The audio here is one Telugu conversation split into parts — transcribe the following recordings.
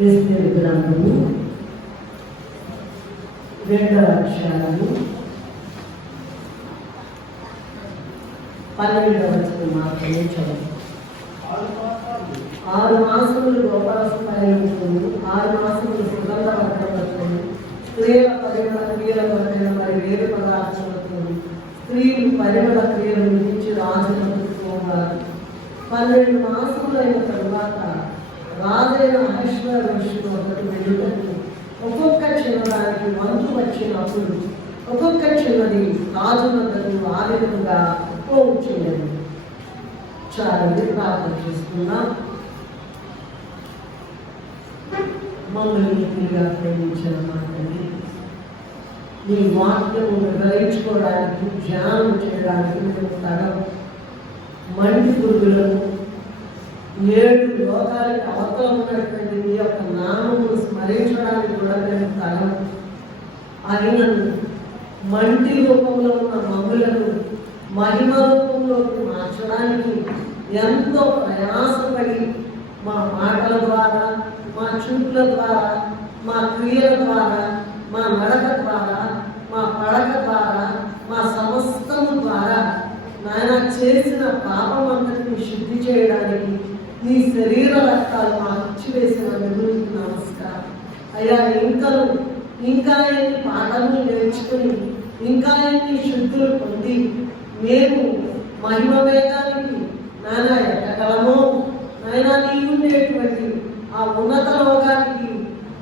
ఎస్తేరు గ్రంథము 2వ అధ్యాయము 12వ వచనం మాత్రమే చదువు. 6 మాసములు గోపాలసం పరిగణిస్తుంది, 6 మాసములు సుగంధ వర్గములతోను, స్త్రీల పరిమళ క్రియలతోనైన మరి వేరు పదార్థములతో స్త్రీలు పరిమళ క్రియలు గురించి రాజులకు పోవాలి. 12 మాసములైన తరువాత రాజైన అహష్వేరోషుడు ఒకటి వెళ్ళుటకు ఒక్కొక్క చిన్నదానికి వంతు వచ్చినప్పుడు ఒక్కొక్క చిన్నది రాజు వద్దకు ఆ విధంగా పోవచ్చున్నది. చాలండి, ప్రార్థన చేసుకున్నాం. మమ్మల్ని తిరిగా ప్రేమించిన మాటని నీ వాక్యము గ్రహించుకోవడానికి, ధ్యానం చేయడానికి మేము తగం. మంటి పురుగులను 7 లోకాలకు అవతల ఉన్నటువంటి నీ యొక్క నామమును స్మరించడానికి కూడా మేము తగం. అయినను మంటి రూపంలో ఉన్న మమ్ములను మహిమ రూపంలోకి మార్చడానికి ఎంతో ప్రయాసపడి మా మాటల ద్వారా, మా చూపుల ద్వారా, మా క్రియల ద్వారా, మా నడక ద్వారా, మా పడక ద్వారా, మా సమస్తము ద్వారా నాయన చేసిన పాపం అంతటిని శుద్ధి చేయడానికి నీ శరీర రక్తాలు మాకు ఇచ్చివేసిన దేవునికి నమస్కారం. అయ్యా, ఇంకా ఎన్ని పాఠాలను నేర్చుకుని, ఇంకా ఎన్ని శుద్ధులు పొంది మేము మహిమ వేగానికి నాయన ఎక్కగలమో, నాయన నీ ఉండేటువంటి ఆ ఉన్నత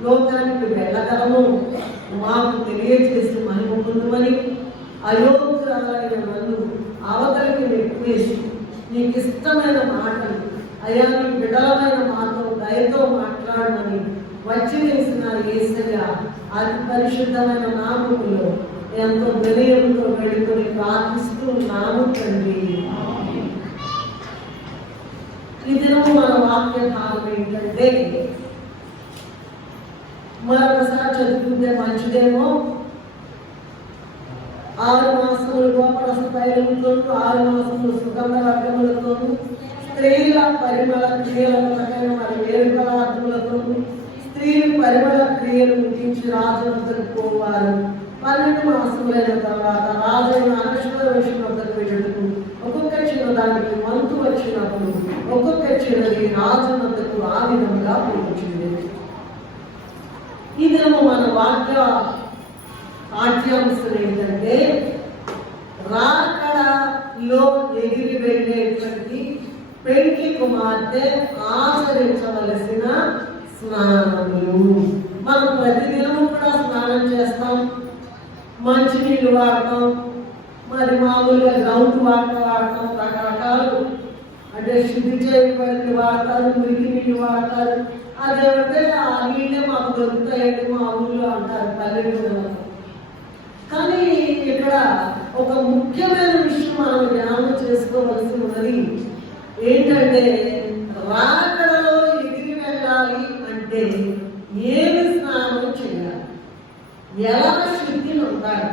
లోకానికి వెళ్ళగలము మాకు తెలియజేసి మహిమ పొందుమని, అయోగ్యురాలైన నన్ను అవతలికి నెట్టివేసి నీకు ఇష్టమైన మాటలు అయ్యా నీ బిడలమైన మాతో దయతో మాట్లాడమని వచ్చి వేసిన యేసయ్య అతి పరిశుద్ధమైన నామములో ఎంతో వినయంతో వేడుకొని ప్రార్థిస్తూ నాము తండ్రి. ఈ దినము మన వాక్య భాగం ఏంటంటే, మరొకసారి చదువుకుంటే మంచిదేమో. 6 మాసములు గోపరస తైలముతోను, 6 మాసములు సుగంధ వర్గములతోను, స్త్రీల పరిమళ క్రియలతోనైన మరి వేరు పదార్థములతోను స్త్రీలు పరిమళ క్రియలు ముగించి రాజు వద్దకు పోవారు. 12 మాసములైన తర్వాత రాజైన అహష్వేరోషుని వద్దకు వెళ్ళుటకు ఒక్కొక్క చిన్నదానికి వంతు వచ్చినప్పుడు ఒక్కొక్క చిన్నది రాజు వద్దకు ఆ విధంగా పోవచ్చింది. ఈ దినము మన పాఠ్యాంశం ఏంటంటే, రాకడలో ఎగిరి వెళ్ళేటువంటి పెండ్లి కుమార్తె ఆచరించవలసిన స్నానములు. మనం ప్రతిదినము కూడా స్నానం చేస్తాం, మంచినీళ్ళు వాడతాం, మరి మామూలుగా గ్రౌండ్ వాటర్ వాడతాం, రకరకాలు అంటే శుద్ధి చేయబడి వాడతారు, మురికి నీళ్ళు వాడతారు. అదేమంటే ఆ నీళ్ళే మాకు దొరుకుతాయండి మా ఊళ్ళో అంటారు పల్లెటూరులో. కానీ ఇక్కడ ఒక ముఖ్యమైన విషయం మనం జ్ఞాపకం చేసుకోవలసి ఉన్నది ఏంటంటే, రాకడలో ఎగిరి వెళ్ళాలి అంటే ఏమి స్నానం చేయాలి, ఎలా శుద్ధిని ఉండాలి.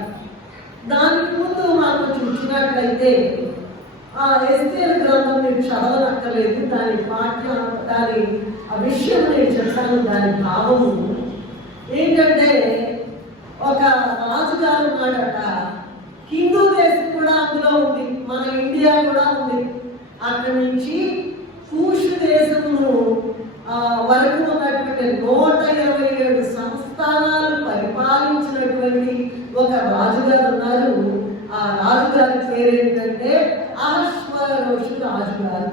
దానికి ముందు మనం చూసినట్లయితే ఆ ఎస్తేరు గ్రంథం మీరు చదవనక్కర్లేదు, దాని ఆ విషయం నేను చెప్తాను. దాని భావము ఏంటంటే, ఒక రాజుగారు ఉన్నాడట. హిందూ దేశం కూడా అందులో ఉంది, మన ఇండియా కూడా ఉంది. అక్కడి నుంచి కూషు దేశము వరకు ఉన్నటువంటి 127 సంస్థానాలు పరిపాలించినటువంటి ఒక రాజుగారు ఉన్నారు. ఆ రాజుగారి పేరేంటంటే అహష్వేరోషు రాజుగారు.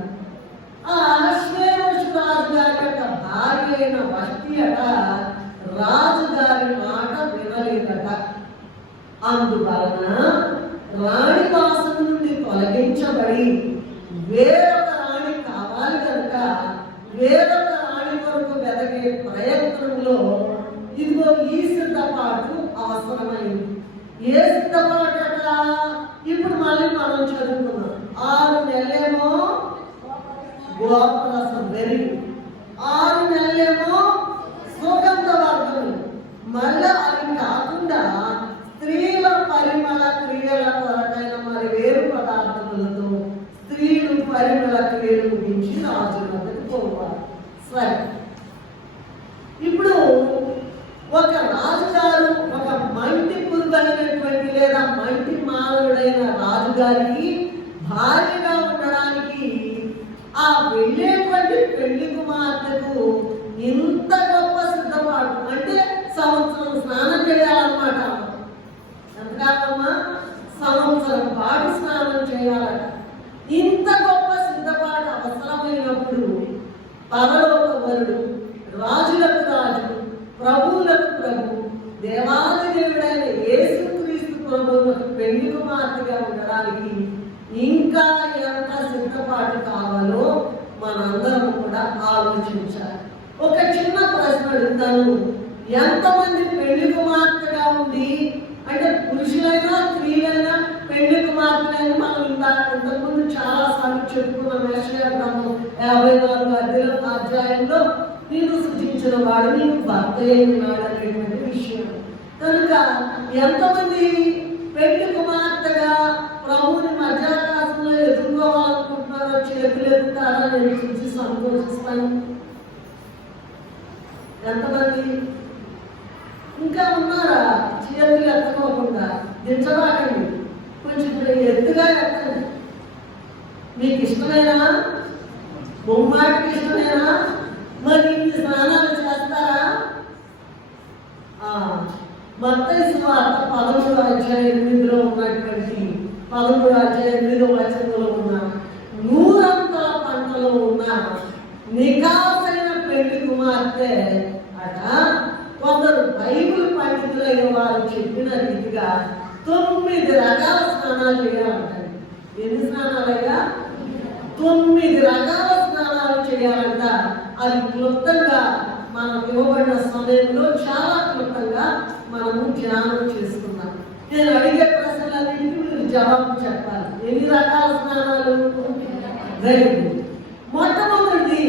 ఆ అహష్వేరోషు రాజుగారి యొక్క భార్య అయిన వష్టి అట రాజుగారి మాట వినలేదట. అందువలన రాణి వాసం నుండి తొలగించబడి వేరొక రాణి కావాలి కనుక వేరొక రాణి కొరకు వెతకే ప్రయత్నంలో ఇదిగో ఈ సిద్ధపాటు అవసరమైంది. ఏ సిద్ధపాటు అట? ఇప్పుడు మళ్ళీ మనం చదువుకున్నాం. 6 నెలలేమో గోపరసం వెరీ, 6 నెలలేమో సుగంధ వర్గము. మళ్ళా అది కాకుండా స్త్రీల పరిమళ క్రియల కొరకైన మరి వేరు పదార్థములతో స్త్రీలు పరిమళ క్రియలు ముగించి రాజు వద్దకు పోవాలి. సరే, రాజైన రాజుగారికి భార్యగా ఉండడానికి ఆ వెళ్ళేటువంటి పెళ్లి కుమార్తెకు ఇంత గొప్ప సిద్ధపాటు. అంటే సంవత్సరం స్నానం చేయాలన్నమాట. ఎంతకాలమ్మా? సంవత్సరం పాటు స్నానం చేయాలట. ఇంత గొప్ప సిద్ధపాటు అవసరమైనప్పుడు పరలోక వరుడు, రాజులకు రాజు, ప్రభువులకు ప్రభు, దేవాది దేవుడైన యేసుక్రీస్తు ప్రభువులకు పెళ్లి కుమార్తెగా ఉండడానికి ఇంకా ఎంత సిద్ధపాటు కావాలో మనందరం కూడా ఆలోచించాలి. ఒక చిన్న ప్రశ్న అడుగుతాను. ఎంతమంది పెళ్లి కుమార్తెగా ఉంది అంటే పురుషులైనా స్త్రీలైనా పెళ్లి కుమార్తెలైనా మనం ఇంతకుముందు చాలా సార్లు చెప్పుకున్న యెషయా గ్రంథం 54వ అధ్యాయంలో నేను సృజించిన వాడు నీకు భర్త అయినాడు అనేటువంటి విషయం. కనుక ఎంతమంది పెళ్లి కుమార్తెగా ప్రభువుని మధ్యాకాశంలో ఎదుర్కోవాలనుకుంటున్నారో చేతులు ఎత్తుతారా? నేను చూసి సంతోషిస్తాను. ఎంతమంది ఇంకా ఉన్నారా? చేతులు ఎత్తుకోకుండా దించబాకండి, కొంచెం ఎత్తుగా ఎత్తండి. మీకు ఇష్టమేనా? బొమ్మాటికి ఇష్టమేనా? మరి ఇన్ని స్నానాలు చేస్తారా? మత్తయి సువార్త 13:8 ఉన్నటువంటి 13:8 ఉన్న 100 పంటలో ఉన్న నికాసైన పెళ్లి కుమార్తె అట కొందరు బైబిల్ పండితులైన వారు చెప్పిన రీతిగా 9 రకాల స్నానాలు చేయాలంటండి. ఎన్ని స్నానాలయ్యా? 9 రకాల స్నానాలు చేయాలంట. అది క్లుప్తంగా మనకు ఇవ్వబడిన సమయంలో చాలా క్లుప్తంగా మనము ధ్యానం చేసుకున్నాం. నేను అడిగే ప్రశ్నలన్నింటినీ మీరు జవాబు చెప్పాలి. ఎన్ని రకాల స్నానాలు? Very good. మొట్టమొదటి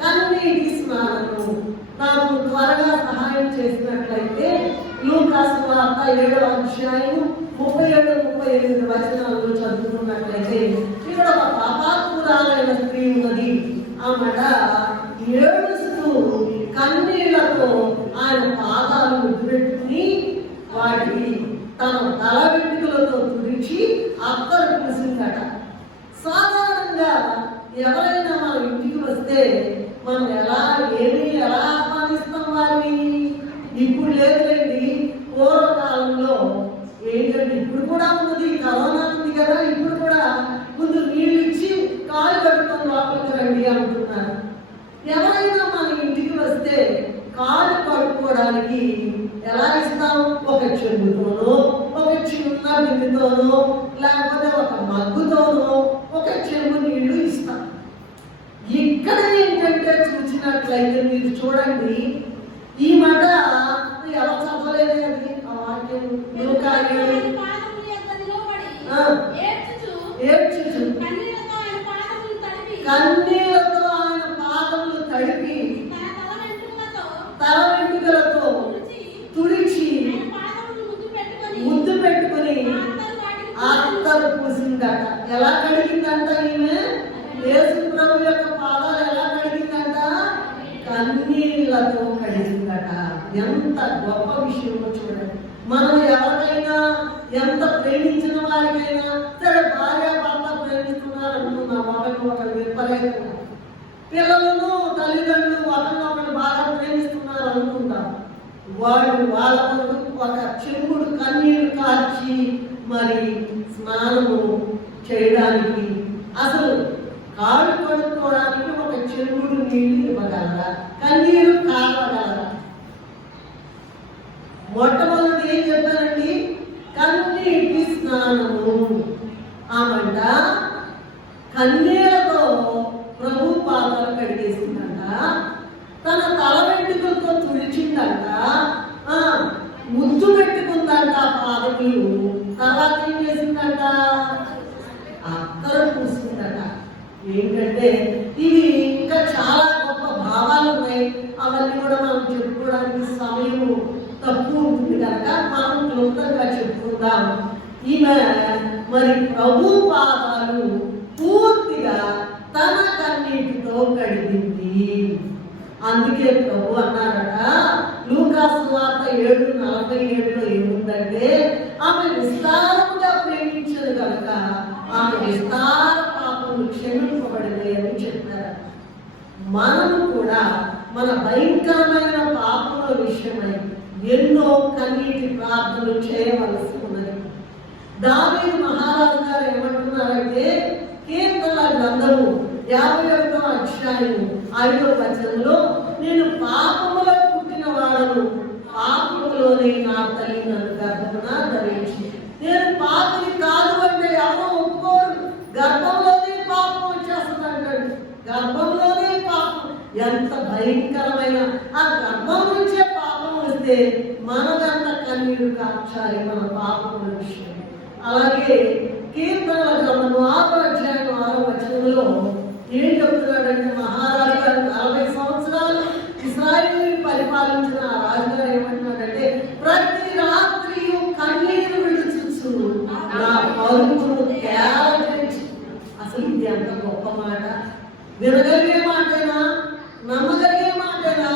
కన్నీటి స్నానము. నాకు త్వరగా సహాయం చేసినట్లయితే లూకా సువార్త 7వ అధ్యాయం 37-38 చదువుకున్నట్లయితే ఇక్కడ ఒక పాపాత్మురాలైన స్త్రీ ఉన్నది. ఆమెడ ఏడుస్తూ కన్నీళ్లతో ఆయన పాదాలు ముద్దుపెట్టుకుని వాటికి తన తల వెంట్రుకలతో తుడిచి అత్తరు పూసిందట. సాధారణంగా ఎవరైనా మన ఇంటికి వస్తే మనం ఎలా ఆహ్వానిస్తాం వారిని? ఇప్పుడు లేదులేండి, పూర్వకాలంలో ఏంటంటే ఇప్పుడు కూడా ఉన్నది, కరోనా ఉంది కదా, ఇప్పుడు కూడా ముందు నీళ్ళు ఇచ్చి కాలు కట్టుకొని లోపలికి రండి అంటున్నారు. ఎవరైనా మన ఇంటికి వస్తే కాలు కట్టుకోవడానికి ఎలా ఇస్తాం? ఒక చెంబుతోనో, ఒక చిన్న బిందుతోనో, లేకపోతే ఒక మగ్గుతోనో ఒక చెంబు నీళ్లు ఇస్తాం. ఇక్కడ ఏంటంటే చూసినట్లయితే మీరు చూడండి, ఈ మాట ఎలా చదవలేదు అది ఆ వాక్యం. కన్నీళ్లతో ఆయన పాదములు తడిపి తల వెంట్రుకలతో తుడిచి ముద్దు పెట్టుకుని అత్తరు పూసిందట. ఎలా కడిగిందంట ఈమె? యేసు ప్రభు యొక్క పాదాలు ఎలా కడిగిందంట? కన్నీళ్లతో కడిగిందట. ఎంత గొప్ప విషయమో చూడండి. మనం ఎవరికైనా ఎంత ప్రేమించిన వారికైనా సరే, భార్య భర్త ప్రేమిస్తున్నారనుకున్నాం, ఒకరినొకరు విపరీతంగా, పిల్లలను తల్లిదండ్రులు ఒకరినొకరు బాగా ప్రేమిస్తున్నారు అనుకుంటాం. వాళ్ళు వాళ్ళ కొరకు ఒక చెంబుడు కన్నీళ్లు కార్చి మరి స్నానము చేయడానికి, అసలు కాళ్ళు కడుక్కోవడానికి ఒక చెంబుడు నీళ్లు ఇవ్వగలరా? కన్నీరు కారవగలరా? మొట్టమొదటి ఏం చెప్పారండి? కన్నీటి స్నానము. ఆమంట కన్నీళ్లతో ప్రభు పాదాలు కడిగేసిందంట, తన తల వెంట్రుకలతో తుడిచిందంట, ముద్దు పెట్టుకుందంట పాదములు. తర్వాత ఏం చేసిందంట? అత్తరు పూసిందట. ఏంటంటే ఇవి ఇంకా చాలా గొప్ప భావాలు ఉన్నాయి. అవన్నీ కూడా మనం చెప్పుకోవడానికి సమయం తక్కువ ఉంటుంది కనుక మనం క్లుప్తంగా చెప్పుకుందాం. ఈమె మరి ప్రభు పాదాలు పూర్తిగా తన కన్నీటితో కడిగింది. అందుకే ప్రభు అన్నారట లూకా సువార్త 7:47 ఏముందంటే, ఆమె విస్తారముగా ప్రేమించిన విస్తార పాపములు క్షమింపబడినాయి అని చెప్పారు. మనం కూడా మన భయంకరమైన పాపముల విషయమై ఎన్నో కన్నీటి ప్రార్థనలు చేయవలసి ఉన్నది. దావీదు మహారాజు గారు ఏమంటున్నారంటే, కీర్తనల గ్రంథము 51వ అధ్యాయము 5వ వచనంలో, నేను పాపములో పుట్టిన వాడను, పాపములోనే నా తల్లి నన్ను గర్భమున ధరించి. నేను పాపిని కాదు అంటే ఎవరో ఒప్పుకోరు. గర్భంలోనే పాపం వచ్చేస్తుంది అంటాడు. గర్భంలోనే పాపం. ఎంత భయంకరమైన ఆ గర్భం నుంచే పాపం వస్తే మనదంత కన్నీరు కార్చాలి మన పాపముల విషయం. అలాగే కీర్తనల గ్రంథము 6వ అధ్యాయం 6వ వచనంలో ఏం చెప్తున్నాడంటే, మహారాజు గారు 40 సంవత్సరాలు ఇశ్రాయేలుని పరిపాలించిన ఆ రాజుగారు ఏమంటున్నాడంటే, ప్రతి రాత్రి కన్నీరు విడుచుచు నా పరుపును తేలచి. అసలు ఇది ఎంత గొప్ప మాట! వినగలిగే మాటేనా? నమ్మగలిగే మాటేనా?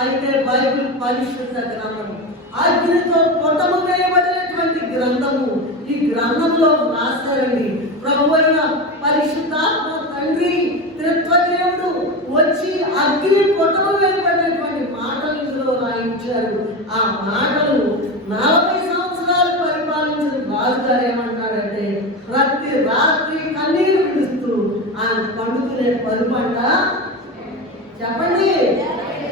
అయితే బైబిల్ పరిశుద్ధ గ్రంథము, అగ్నితో పొటము వేయబడినటువంటి గ్రంథము. ఈ గ్రంథంలో రాస్తారండి, ప్రభు అయిన పరిశుద్ధాత్మ తండ్రి త్రిత్వదేవుడు వచ్చి అగ్ని పొటము వేయబడినటువంటి మాటలు ఇందులో రాయించారు. ఆ మాటలు 40 సంవత్సరాలు పరిపాలించిన రాజుగారు ఏమంటాడంటే, ప్రతి రాత్రి కన్నీరు విడుస్తూ ఆయన పండుకునే పరుపంట చెప్పండి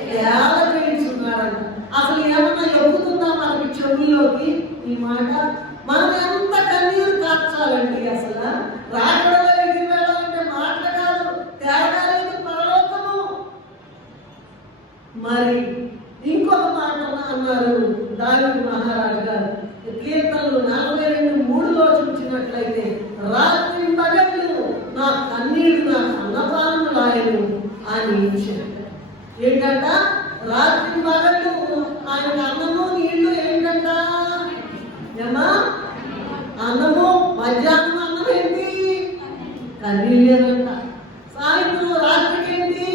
తేల చేయించున్నాడంట. అసలు ఏమన్నా ఎక్కుతుందా మనకి చెవుల్లోకి ఈ మాట? మనం ఎంత కన్నీరు కార్చాలండి! అసలు రాకడలో ఎగిరి వెళ్ళాలంటే మాట కాదు, తేరగాలేదు పరలోకము. మరి ఇంకొక మాట అన్నారు దావీదు మహారాజు గారు, కీర్తనలు 42:3లో చూసినట్లయితే, రాత్రి పగలు నా కన్నీరు నా అన్నపానములాయను అని చెప్పారు. ఏంటంట? రాత్రి పగలు ఆయన అన్నము నీళ్లు ఏంటంట? ఏమా అన్నము, మధ్యాహ్నం అన్నం ఏంటి? కన్నీళ్ళేనంట. సాయంత్రం రాత్రికి ఏంటి?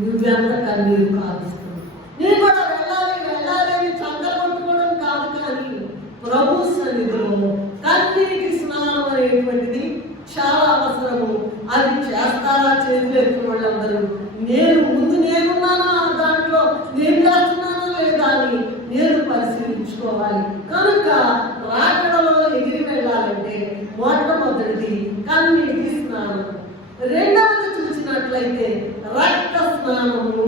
నువ్వెంత కన్నీరు కాదుస్తున్నావు. నేను కూడా వెళ్ళాలి వెళ్ళాలి అని చందలు కొట్టుకోవడం కాదు, కానీ ప్రభు సన్నిధిలో కన్నీటి స్నానం అనేటువంటిది చాలా అవసరము. అది చేస్తారా చేతులు ఎత్తున వాళ్ళందరూ? నేనున్నానా దాంట్లో, నేను చేస్తున్నానా లేదా అని నేను పరిశీలించుకోవాలి. కనుక రాకడలో ఎగిరి వెళ్ళాలంటే మొట్టమొదటిది కన్నీటి స్నానం. రెండవది చూసినట్లయితే రక్త స్నానము.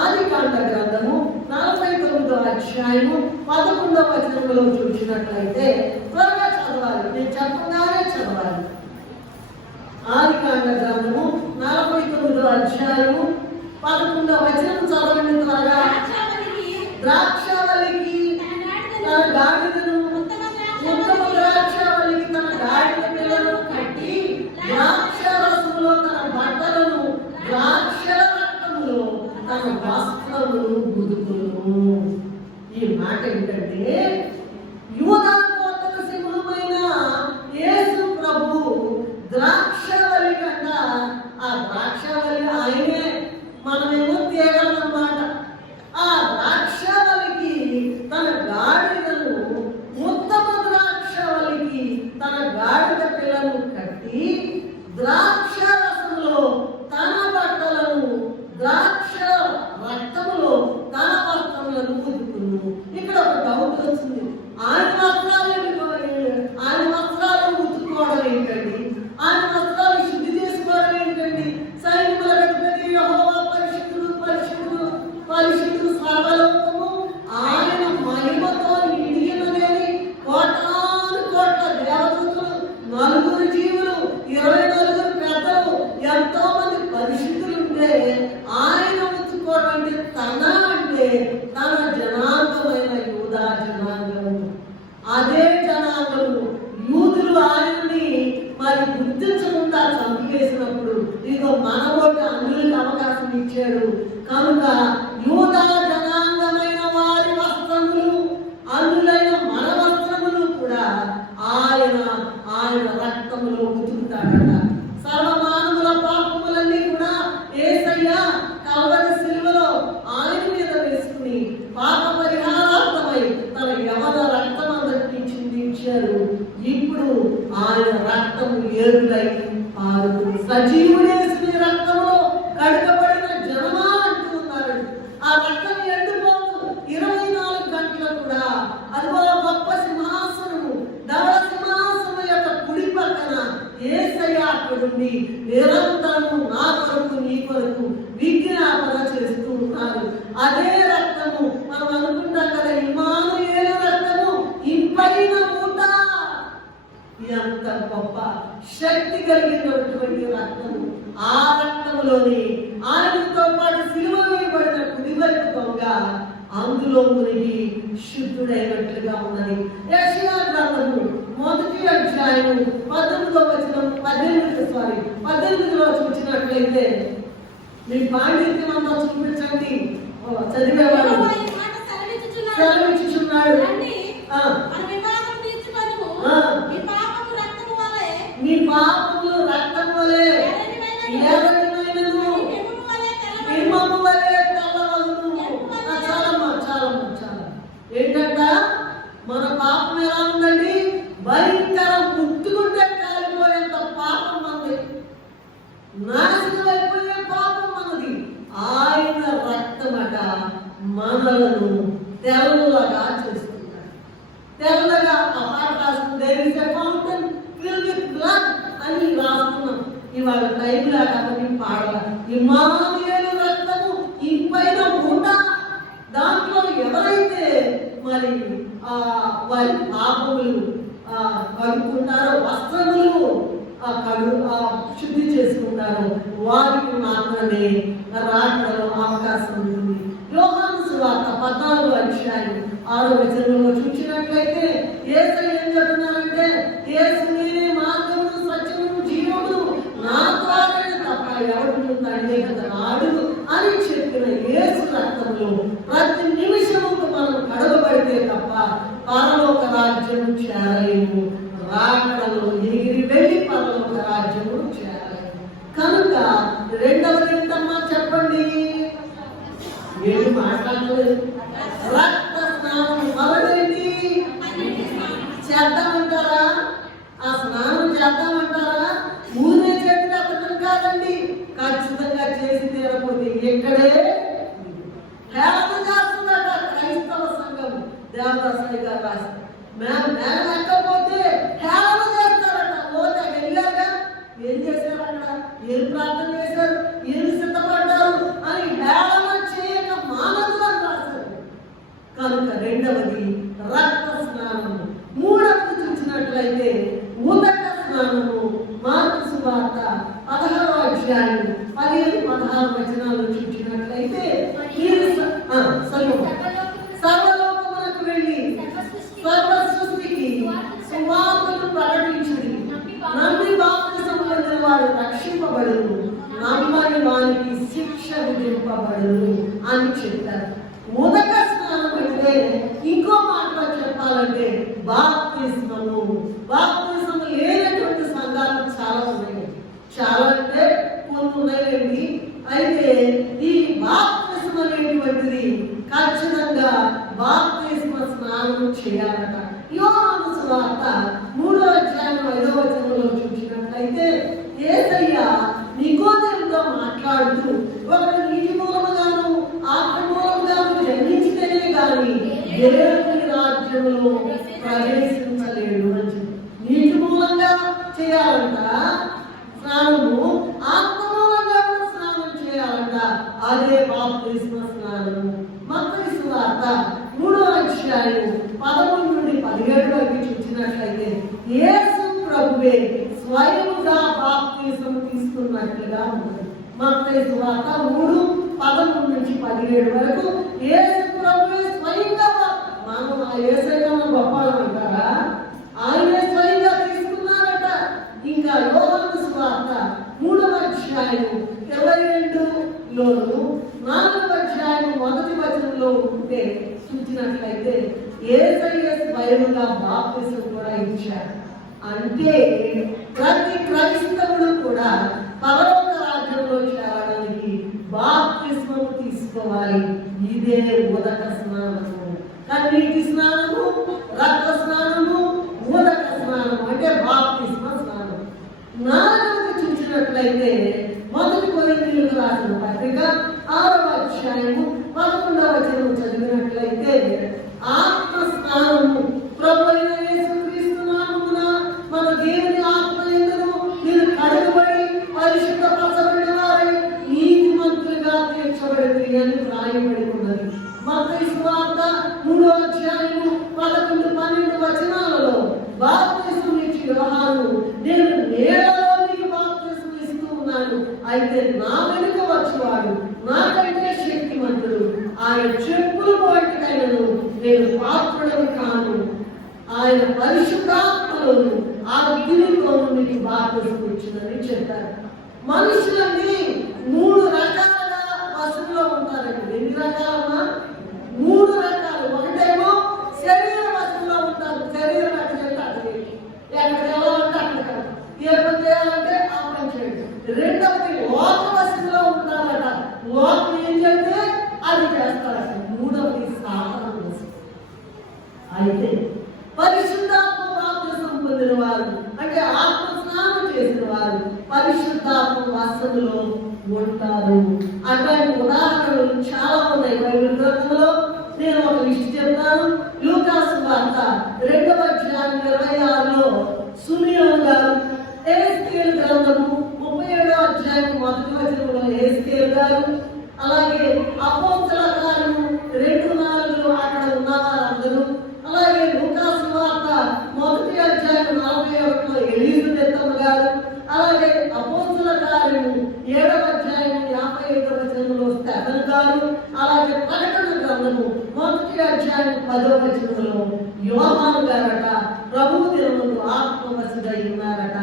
ఆదికాండ గ్రంథము 49వ అధ్యాయము 11వ వచనంలో చూసినట్లయితే, త్వరగా చదవాలి, నేను చెప్పగానే చదవాలి. ఆదికాండ గ్రంథము 49వ అధ్యాయము 11వ వచనం చదవండి త్వరగా. ద్రాక్షవల్లికి తన గాడిదను, ఉత్తమ ద్రాక్షవల్లికి తన గాడిద పిల్లను కట్టి, ద్రాక్ష రసములో తన బట్టలను, ద్రాక్షల రక్తములో తన వస్త్రమును గుదుకును. ఈ మాట ఏంటంటే, యూదా గోత్ర సింహమైన యేసు ప్రభు ద్రాక్షవల్లి కన్నా, ఆ ద్రాక్షవల్లి ఆయనే, మనమేమో తీగలన్నమాట. ఆ ద్రాక్షవల్లికి తన గాడిదను, ఉత్తమ ద్రాక్షవల్లికి తన గాడిద పిల్లను కట్టి, ద్రాక్ష రసంలో తన బట్టలను, ద్రాక్ష రక్తములో తన వస్త్రములను గుదుకును. ఇక్కడ ఒక డౌట్ వచ్చింది. ఆయన వస్త్రాలు ఉతుక్కోవడం ఏంటండి? ఆయన వస్త్రాలు శుద్ధి చేసుకోవడం ఏంటండి? సైనికుల అధిపతి యెహోవా పరిశుద్ధుడు పరిశుద్ధుడు పరిశుద్ధుడు సర్వలోకము ఆయన మహిమతో నిండినదని కోటాను కోట్ల దేవదూతలు, 4 జీవులు, 24 పెద్దలు, ఎంతో మంది పరిశుద్ధులు ఉంటే, ఆయన ఉతుక్కోవడం అంటే తన జనాంగమైన యూదా జనాంగము. అదే జనాంగము యూదులు ఆయన్ని మరి గుర్తించకుండా చంపివేసినప్పుడు, ఇదిగో మన ఓటు అన్యులకు అవకాశం ఇచ్చాడు. కనుక యూదా జనాంగమైన వారి వస్త్రములు, అన్యులైన మన వస్త్రములు కూడా ఆయన రక్తములో ఉతుకుతాడట. సర్వమానవుల పాపములన్నీ కూడా యేసయ్య కల్వరి శిలువలో ఆయన మీద వేసుకుని పాప పరిహారార్థమై తన యవన రక్తం అందరినీ చిందించారు. ఇప్పుడు ఆయన రక్తము ఏరులై పారుతుంది. సజీవుడేసిన రక్తంలో కడగబడిన జనమా అంటూ ఉన్నారండి. ఆ రక్తం ఎండిపోదు 24 గంటలు కూడా. అదిగో గొప్ప సింహాసనము, ధవళ సింహాసనం యొక్క కుడి పక్కన యేసయ్య అక్కడుండి నిరంతరము నా కొరకు నీ కొరకు విజ్ఞాపన చేస్తూ ఉన్నారు. అదే రక్తము మనం అనుకుంటాం కదా, ఇమ్మానుయేలు రక్తము ఇంపైన ఊట. ఎంత గొప్ప శక్తి కలిగినటువంటి రక్తము. ఆ రక్తములోని ఆయనతో పాటు సిలువ వేయబడిన కుడివైపు దొంగ అందులో మునిగి శుద్ధుడైనట్లుగా ఉన్నది. యెషయా గ్రంథము 1వ అధ్యాయం 18లో చూసినట్లయితే మీ పాండిత్యం అంతా చూపించండి. చదివేవాడు సెలవిచ్చుచున్నాడు, మీ పాపములు రక్తం వలె ఎర్రనివైనను, హిమము వలె తెల్లవగును. చాలా ఏంటంట, మన పాపం ఎలా ఉందండి? భయంకరం, ముట్టుకుంటే కాలిపోయేంత పాపం మనది, నాశనం అయిపోయే పాపం మనది. ఆయన రక్తమట మనలను తెల్లగా చేస్తున్నాడు. తెల్లగా ఆ పాట రాస్తుంది, there is a fountain filled with blood అని రాస్తున్నాం. ఇవాళ టైంలో కాబట్టి పాడాల. ఇమ్మానుయేలు రక్తము ఇంపైన ఊట. దాంట్లో ఎవరైతే మరి వారి పాపములు కడుక్కుంటారో, వస్త్రములు శుద్ధి చేసుకుంటారో వారికి మాత్రమే రాకడలో అవకాశం ఉంటుంది. యోహాను సువార్త 14వ అధ్యాయం 6వ వచనంలో చూసినట్లయితే యేసయ్య ఏం చెప్తున్నారంటే, యేసు నేనే మార్గమును సత్యమును జీవమును, నా ద్వారానే తప్ప ఎవడు తండ్రి కదా రాడు అని చెప్పిన యేసు రక్తంలో ప్రతి నిమిషముకు మనం కడగబడితే తప్ప పరలోక రాజ్యం చేరలేము. రాకడలో ఎగిరి వెళ్ళి పరలోక రాజ్యము చేరలేము. కనుక రెండవది ఏంటమ్మా చెప్పండి? ఏమి మాట్లాడలేదు. రక్త స్నానం మొదలైంది. చేద్దామంటారా? ఆ స్నానం చేద్దామంటారా? ఊరినే చేస్తే అతను కాదండి, ఖచ్చితంగా చేసి తీరకపోతే ఇక్కడే హేళన చేస్తున్నట క్రైస్తవ సంఘం. దేవదాసరి గారు రాశారు, మేము ఎక్కకపోతే హేళన చేస్తారట. పోతే వెళ్ళాక ఏం చేశారు, అక్కడ ఏం ప్రార్థన చేశారు, ఏమి సిద్ధపడ్డారు అని హేళన చేయక మానదు అని రాశారు. కనుక రెండవది రక్త స్నానము. మూడవది చూసినట్లయితే ఉదక స్నానము. మార్కు సువార్త 16వ అధ్యాయం 15-16 వచనాలు చూసినట్లయితే సర్వలోకములకు వెళ్ళి సర్వ సృష్టికి సువార్తను ప్రకటించుడి. నమ్మి బాప్తిసము పొందిన వారు రక్షింపబడును, నమ్మని వారికి శిక్ష విధింపబడును అని చెప్పారు. ఉదక స్నానం అంటే ఇంకో మాటలో చెప్పాలంటే బాప్తిస్మము. బాప్తిస్మము లేనటువంటి సంఘాలు చాలా ఉన్నాయి. చాలా అంటే కొన్ని ఉన్నాయండి. అయితే ఈ బాప్తిస్మ అనేటువంటిది ఖచ్చితంగా బాప్తిస్మ స్నానం చేయాలట. యోహాను సువార్త 3వ అధ్యాయం 5వ వచనంలో చూసినట్లయితే యేసయ్య నికోదేముతో మాట్లాడుతూ, ఒకడు నీటి మూలముగాను ఆత్మ మూలముగాను జన్మించితేనే గాని దేవుని రాజ్యంలో ప్రవేశించలేడు అని చెప్పి, నీటి మూలంగా చేయాలంట స్నానము, ఆత్మ మూలంగా స్నానం చేయాలంట. అదే బాప్తిస్మ స్నానము. మత్తయి సువార్త 3వ అధ్యాయం 11-17 వరకు చూసినట్లయితే యేసు ప్రభువే స్వయముగా బాప్తిసం తీసుకున్నట్లుగా ఉన్నది. మత్తయి సువార్త 3:11-17 వరకు యేసు ప్రభువే స్వయంగా, మనం ఆ యేసయ్య గొప్పవాళ్ళంటారా? ఆయనే స్వయంగా తీసుకున్నారట. ఇంకా యోహాను సువార్త 3వ అధ్యాయం 22లోను 4వ అధ్యాయం 1వ వచనంలో ఉంటే చూసినట్లయితే యేసయ్య స్వయముగా బాప్తిసం కూడా ఇచ్చారు. అంటే ప్రతి క్రైస్తవుడు కూడా పరలోక రాజ్యంలో చేరడానికి బాప్తిస్మము తీసుకోవాలి. ఇదే ఉదక స్నానము. కన్నీటి స్నానము, రక్త స్నానము, ఉదక స్నానము అంటే బాప్తిస్మ స్నానం. చూసినట్లయితే మొదటి కొరింథీయులకు రాసిన పత్రిక 6వ అధ్యాయము 11వ వచనం చదివినట్లయితే, ఆత్మ స్నానము ప్రభువైన యేసుక్రీస్తు నామమున మన దేవుని ఆత్మ యందును మీరు కడుగబడి పరిశుద్ధపరచబడిన వారై నీతిమంతులుగా తీర్చబడిరి అని వ్రాయబడి ఉన్నది. మత్తయి సువార్త 3వ అధ్యాయము 11-12 వచనాలలో బాప్తిసం ఇచ్చి యోహాను, నేను నేలలో మీకు బాప్తిసం ఇస్తూ ఉన్నాను, అయితే నా వెనుక వచ్చేవాడు నాకంటే శక్తిమంతుడు, ఆయన చెప్పులు బయటకైనను నేను పాత్రుడను కాను, ఆయన పరిశుద్ధాత్మలోను అగ్నితోను మీకు బాప్తిసం ఇచ్చిందని చెప్పారు. మనుషులని 3 రకాలుగా వశంలో ఉంటారండి. ఎన్ని రకాలమ్మా? 3 రకాలు. ఒకటేమో శరీర వశంలో ఉంటారు. శరీరం ఎక్కడికి అక్కడికి, ఎక్కడికి వెళ్ళాలంటే అక్కడికి, ఏ పని చేయాలంటే ఆ పని చేయండి. రెండవది లోక వశంలో ఉంటారట. లోకం ఏం చెప్తే అది చేస్తారట. మూడవది సాతాను వశం. అయితే పరిశుద్ధాత్మ బాప్తిసం పొందిన వారు, అంటే ఆత్మ స్నానం చేసిన వారు పరిశుద్ధాత్మ వశంలో ఉంటారు. అట్లాంటి ఉదాహరణలు చాలా ఉన్నాయి బైబిల్ గ్రంథంలో. నేను ఒక లిస్ట్ చెప్తాను. లూకాసు వార్త 2వ అధ్యాయం 26లో సుమియోను గారు, ఎహెజ్కేలు గ్రంథము 37వ అధ్యాయం 1వ వచనంలో ఎహెజ్కేలు గారు, అలాగే అపోస్తల కార్యము 2:4 అక్కడ ఉన్న వారందరూ, అలాగే లూకాసు వార్త 1వ అధ్యాయం 41లో ఎలిజబెత్ గారు, అలాగే అపోస్తల కార్యము 7వ అధ్యాయం 55వ వచనంలో స్టెఫెన్ గారు, అలాగే ప్రకటన గ్రంథము 1వ అధ్యాయం 10వ వచనంలో యోహాను గారట ప్రభువు దినమందు ఆత్మవశుడై ఉన్నారట.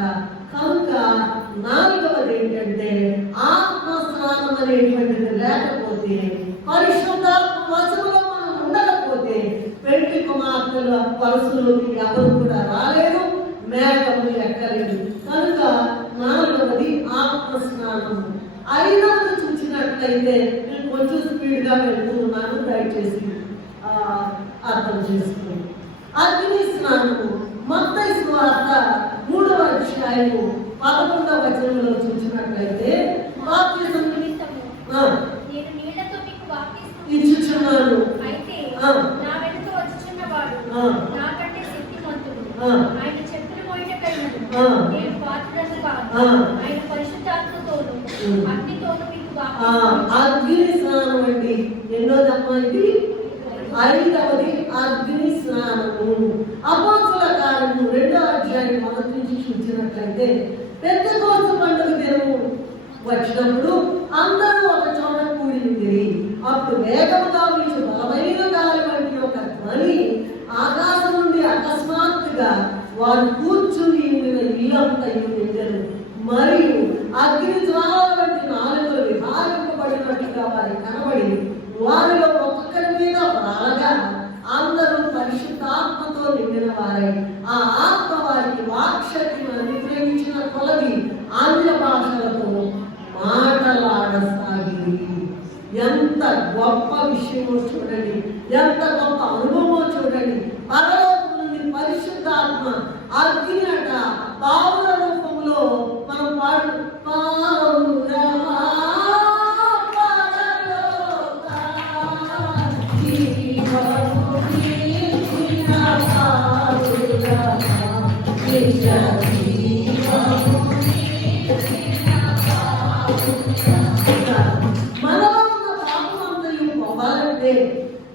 కనుక 4వది ఏంటంటే ఆత్మ స్నానం అనేటువంటిది లేకపోతే, పరిశుద్ధాత్మ వశములో మనం ఉండకపోతే పెండ్లి కుమార్తెల వరుసలోకి ఎవరు కూడా రాలేదు, మేఘము ఎక్కలేదు. కనుక 4వది ఆత్మ స్నానము. 5వది చూసినట్లయితే నేను కొంచెం స్పీడ్గా వెళ్తూ ఉన్నాను, దయచేసి అర్థం చేసుకోండి. అగ్ని స్నానము. మత్తయి సువార్త 3వ అధ్యాయము 11వ వచనంలో చూసినట్లయితే బాప్తిసం ఇచ్చుచున్నాను, అయితే నా వెనుక వచ్చుచున్నవాడు నాకంటే శక్తిమంతుడు, ఆయన చెప్పులు మోయుటకైనను నేను పాత్రుడను కాను, ఆయన పరిశుద్ధాత్మతోను అగ్నితోను మీకు బాప్తిసం. అగ్ని స్నానం అండి. ఎన్నోదమ్మా ఇది? 5వది అగ్ని స్నానము. అపోస్తల కార్యము 2వ అధ్యాయం 1 నుంచి చూసినట్లయితే పెంతెకోస్తు పండుగ దినము వచ్చినప్పుడు అందరూ ఒక చోట కూడి ఉండిరి. అప్పుడు వేగముగా వీచు బలమైన గాలి వంటి ఒక ధ్వని ఆకాశం నుండి అకస్మాత్తుగా వారు కూర్చుని ఉండిన ఇల్లంతయు నిండెను. మరియు అగ్ని జ్వాలల వంటి నాలుకలు విభాగింపబడినట్టుగా వారికి కనబడి వారిలో ఒక్కొక్కరి మీద రాగా అందరూ పరిశుద్ధాత్మతో నిండిన వారై ఆ ఆత్మ వారికి వాక్శక్తిని అనుగ్రహించిన కొలది ఆంగ్ల భాషలతో మాటలాడసాగింది. ఎంత గొప్ప విషయమో చూడండి, ఎంత గొప్ప అనుభవమో చూడండి. పరలోకం నుండి పరిశుద్ధాత్మ అగ్ని అట పావుల రూపంలో మనం పాడు మనలో ఉన్న పాపమంతయు పోవాలంటే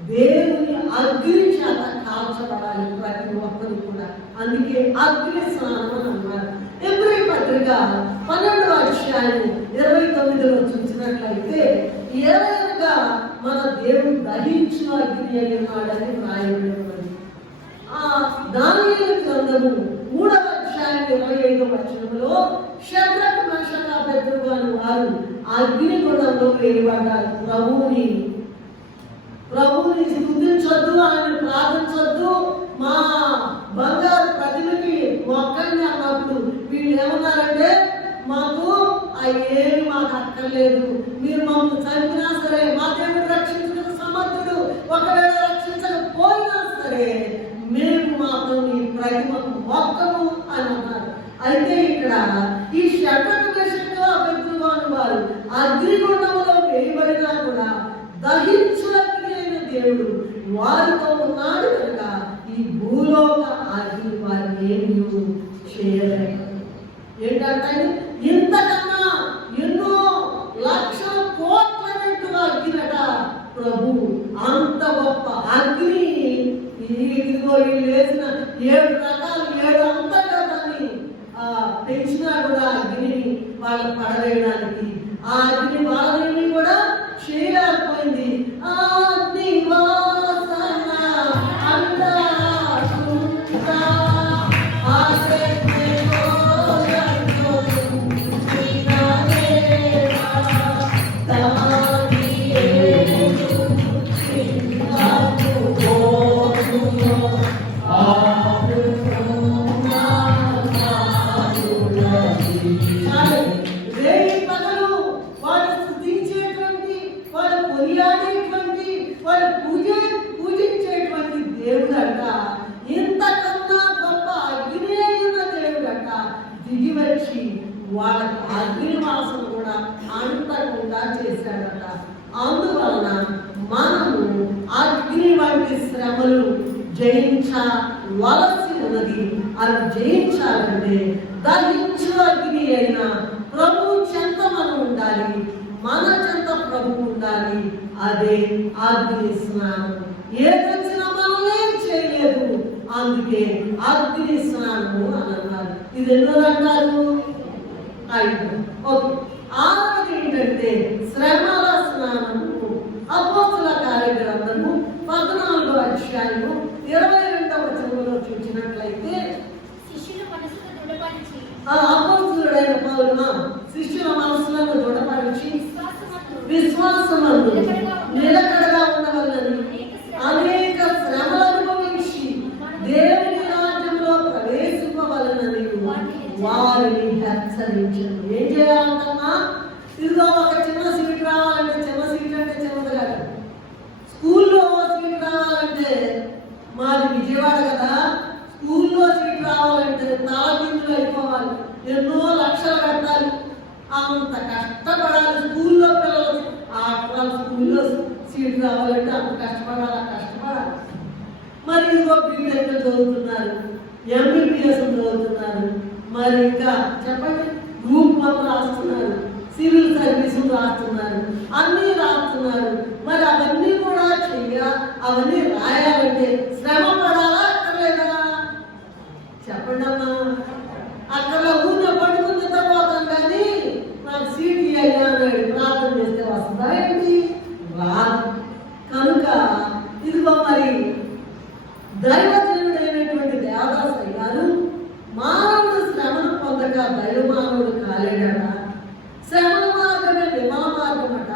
దేవుని అగ్ని చేత కాల్చబడాలి ప్రతి ఒక్కరు కూడా. అందుకే అగ్ని స్నానం అని అన్నారు. ఎబ్రీ పత్రిక 12వ అధ్యాయం 29లో చూసినట్లయితే ఏదైనా మన దేవుడు దహించిన అగ్ని అయి ఉన్నాడని వ్రాయబడి ఉన్నది. దానియేలు గ్రంథము 3వ అధ్యాయం 25వ వచనంలో షద్రక్ మేషక్ అబేద్నెగో అను వారు అగ్ని గుండంలో వేయబడ్డారు. ప్రభువుని స్తుతించొద్దు, ఆయన ప్రార్థించొద్దు, మా బంగారు ప్రతిమకి మొక్కండి అన్నప్పుడు వీళ్ళు ఏమన్నారంటే, మాకు ఏమి మాకు అక్కర్లేదు, మీరు మమ్మల్ని చంపినా సరే మా దేవుడు రక్షించడం సమర్థుడు, ఒకవేళ రక్షించకపోయినా సరే మేము మాత్రం ఈ ప్రతిమకు మొక్కము అని అన్నారు. అయితే ఇక్కడ ఈ షడ్రక్ మేషక్ వారు అగ్నిగుండంలో వేయబడినా కూడా దహించు అగ్ని అయిన దేవుడు వారితో ఉన్నాడు కనుక ఈ భూలోక అగ్ని వారిని ఏమీ చేయలేక. ఏంటంటే ఇంతకన్నా ఎన్నో లక్షల కోట్ల రెట్లు అగ్నిట ప్రభు. అంత గొప్ప అగ్ని ఇదిగో వీళ్ళు వేసిన 7 రకాలు 7 అంతర్గతాన్ని పెంచినా కూడా అగ్నిని వాళ్ళకు పడవేయడానికి ఆ అగ్ని వాళ్ళని కూడా చేయలేకపోయింది. పూజించేటువంటి దేవుడు అంట. ఇంతకన్నా గొప్ప అగ్ని అయిన దేవుడు అంట దిగి వచ్చి వాళ్ళకి అగ్ని వాసన కూడా అంతకుండా చేశాడట. అందువలన మనము అగ్ని వంటి శ్రమలు జయించవలసి ఉన్నది. అది జయించాలంటే దహించు అగ్ని అయిన ప్రభు చెంత మనం ఉండాలి, మన చెంత ప్రభు ఉండాలి. అదే అగ్ని స్నానం. ఏదొచ్చినా మనం ఏం చేయలేదు, అందుకే అగ్ని స్నానము అని అన్నారు. ఇది ఎన్నో అంటారు? 5. ఓకే. 6వది ఏంటంటే శ్రమల స్నానము. అపోస్తుల కార్యగ్రంథము 14వ అధ్యాయము 22వ వచనంలో చూసినట్లయితే అపోస్తులుడైన పౌలు శిష్యుల మనసులను దృఢపరిచి విశ్వాసమందు నిలకడగా ఉండవలనని అనేక శ్రమలు అనుభవించి దేవుని రాజ్యంలో ప్రవేశింపవలనని వారిని హెచ్చరించారు. ఏం చేయాలంటన్నా? ఇదిగో ఒక చిన్న సీట్ రావాలంటే, చిన్న సీట్ అంటే చిన్నది కదా, స్కూల్లో సీట్ రావాలంటే, మాది విజయవాడ కదా, స్కూల్లో సీట్ రావాలంటే తాళగిందులు అయిపోవాలి, ఎన్నో లక్షలు కట్టాలి, అంత కష్టపడాలి. స్కూల్లో పిల్లలు స్కూల్లో సీట్ రావాలంటే అంత కష్టపడాలి. మరి ఇదిగో బీటెక్ చదువుతున్నారు, ఎంబీబీఎస్ చదువుతున్నారు, మరి ఇంకా చెప్పండి గ్రూప్ 1 రాస్తున్నారు, సివిల్ సర్వీసులు రాస్తున్నారు, అన్నీ రాస్తున్నారు. మరి అవన్నీ కూడా అవన్నీ రాయాలంటే శ్రమ పడాలా అక్కర్లేదా? చెప్పండి అమ్మా. అక్కడ ఊరిలో పడుకున్న తర్వాత కానీ నాకు సీట్ అయ్యా అని ప్రార్థన చేస్తే వస్తుందా ఏంటి? రాదు. కనుక ఇదిగో మరి దైవజనుడైనటువంటి దేవదాసయ్య గారు మానవుడు శ్రమను పొందక దైవ మానవుడు కాలేడా, శ్రమల మార్గమే విమల మార్గమట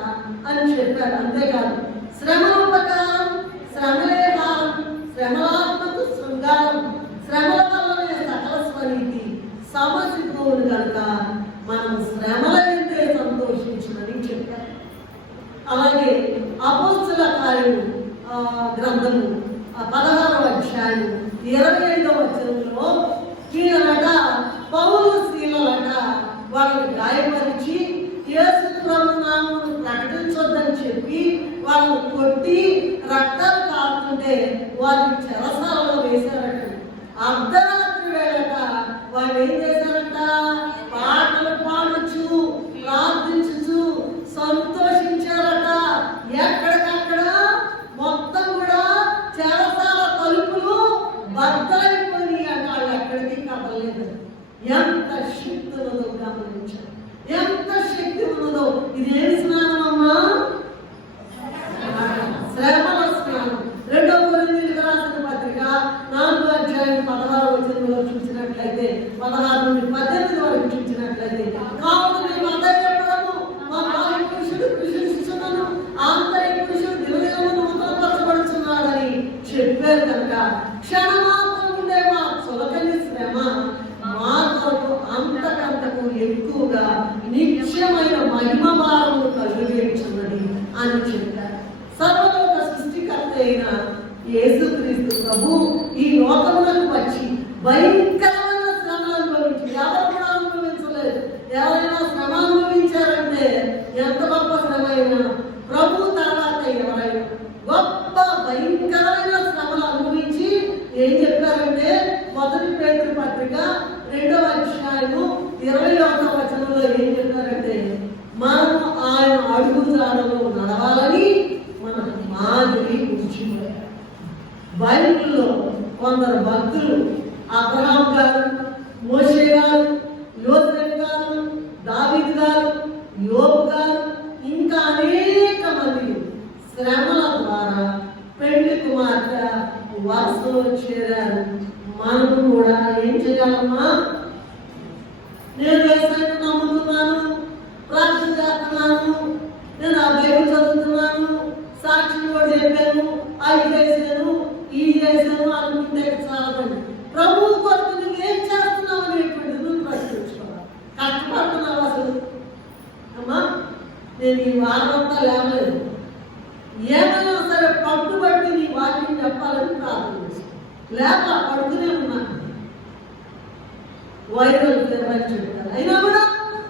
అని చెప్పారు. అంతేకాదు శ్రమల ప్రకారం శ్రమలే హారం, శ్రమలాత్మకు శృంగారం, శ్రమల వల్లనే సకల స్వనీతి సమసిపోవును కనుక మనం శ్రమల వెంటే సంతోషించమని చెప్పారు. అలాగే అపోస్తుల కార్యము గ్రంథము 16వ అధ్యాయం 25వ వచనంలో వీళ్ళట పౌలు శీలలట వాళ్ళని గాయపరిచి యేసు ప్రభు నామమును ప్రకటించొద్దని చెప్పి వాళ్ళని కొట్టి రక్తాలు కారుతుంటే వారిని చెరసాలలో వేశారట. అర్ధరాత్రి వేళట వాళ్ళు ఏం చేశారట? పాటలు పాడుచు ప్రార్థించుచు సంతోషించారట. ఎక్కడికక్కడ మొత్తం కూడా చెరసాల తలుపులు బద్దలైపోయి అంట. వాళ్ళు ఎక్కడికి కదలలేదు. ఎంత శక్తి ఉన్నదో గమనించారు, ఎంత శక్తి ఉన్నదో. ఇది ఏం స్నానం అమ్మా? శ్రమల స్నానం. 2వ కొరింథీయులకు రాసిన పత్రిక 4వ అధ్యాయం 16వ వచనంలో చూసినట్లయితే 16 నుండి 18 వరకు చూసినట్లయితే కావున మేము అధైర్యపడము, మా బాహ్య పురుషుడు కృషిస్తున్నాను, ఆంతరిక పురుషుడు దినదినము నూతనపరచబడుతున్నాడని చెప్పారు. కనుక క్షణమాత్రం ఉండే మా చులకని శ్రమ మా కొరకు అంతకంతకు ఎక్కువగా నిత్యమైన మహిమ భారము కలుగు గ్రంథంలో ఏం చెప్పారంటే మనం ఆయన అడుగుజాడలో నడవాలని మనకు మాదిరి ఉంచిపోయారు. బైబిల్లో కొందరు భక్తులు అబ్రహాం గారు, మోషే గారు, యోసేపు గారు, దావీదు గారు, యోబు గారు, ఇంకా అనేక మంది శ్రమల ద్వారా పెళ్లి కుమార్తె వరుసలో చేరారు. మనం కూడా ఏం చేయాలమ్మా? నేను యేసయ్యను నమ్ముతున్నాను, ప్రార్థన చేస్తున్నాను, నేను ఆ బైబిల్ చదువుతున్నాను, సాక్షిని కూడా చెప్పాను, అవి చేశాను, ఈ చేశాను అనుకుంటే చాలండి. ప్రభు కొరకు నువ్వు ఏం చేస్తున్నావు అనేటువంటిది నువ్వు ప్రశ్నించుకోవాలి. కష్టపడుతున్నావు అసలు అమ్మా? నేను ఈ వారమంతా లేవలేదు, ఏమైనా సరే పట్టుబట్టి నీ వాక్యం చెప్పాలని ప్రార్థన చేస్తాను. లేక పడుతూనే ఉన్నాను, వైరల్ ఫీవర్ చెప్తాను. అయినా కూడా